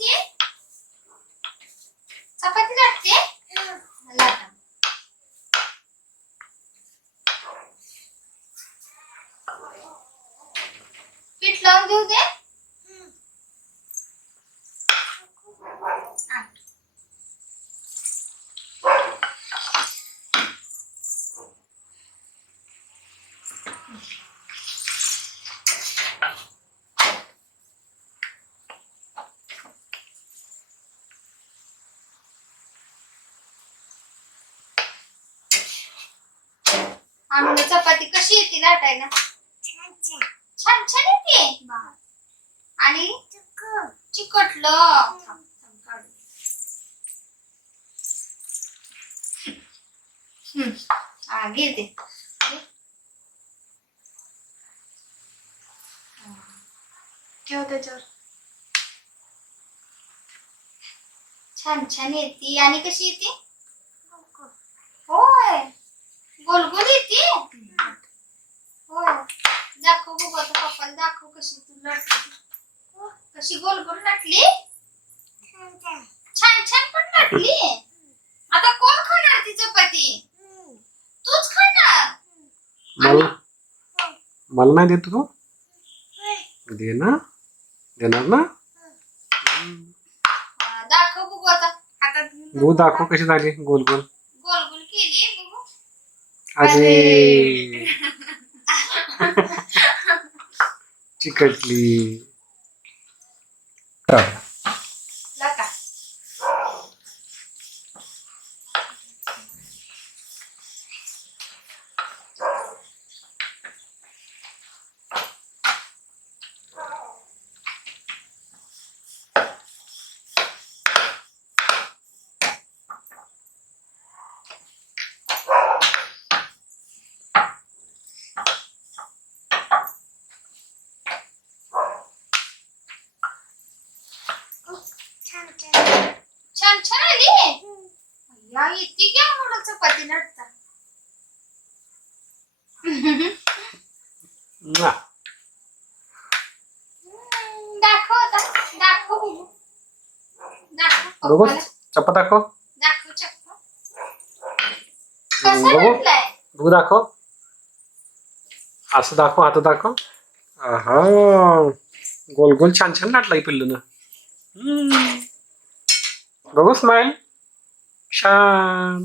लाटते चपाती लाटते लाटा पीठ लावून देऊ दे. चपाती कशी येते लाटायला छान छान येते आणि चिकटलं थांब, थांब, काढू. हम्म. घे ते घे. हा. ठेव त्याच्यावर छान छान येते आणि कशी येते होय गोल गोल येते होय. दाखव बघू आता पप्पाला दाखव कशी तू लाटली कशी गोल गोल लाटली छान. छान पण लाटली आता कोण खाणार ती चपाती? तूच खाणार? मला मला नाही देत तू? दे ना देणार ना? हा, दाखव बघू आता. हातात दाखव कशी झाली गोल गोल गोल गोल केली. अरे. चिकटली लाटा छान छान आली या येते घ्या ना. दाखव आता. दाखव. दाखव. चप्पा दाखव. दाखव चक्क कसा बघू. लाटलाय बघू दाखव. असं दाखव हात दाखव. आहा. गोल गोल छान छान लाटलाय पिल्लून. बघू स्माईल छान.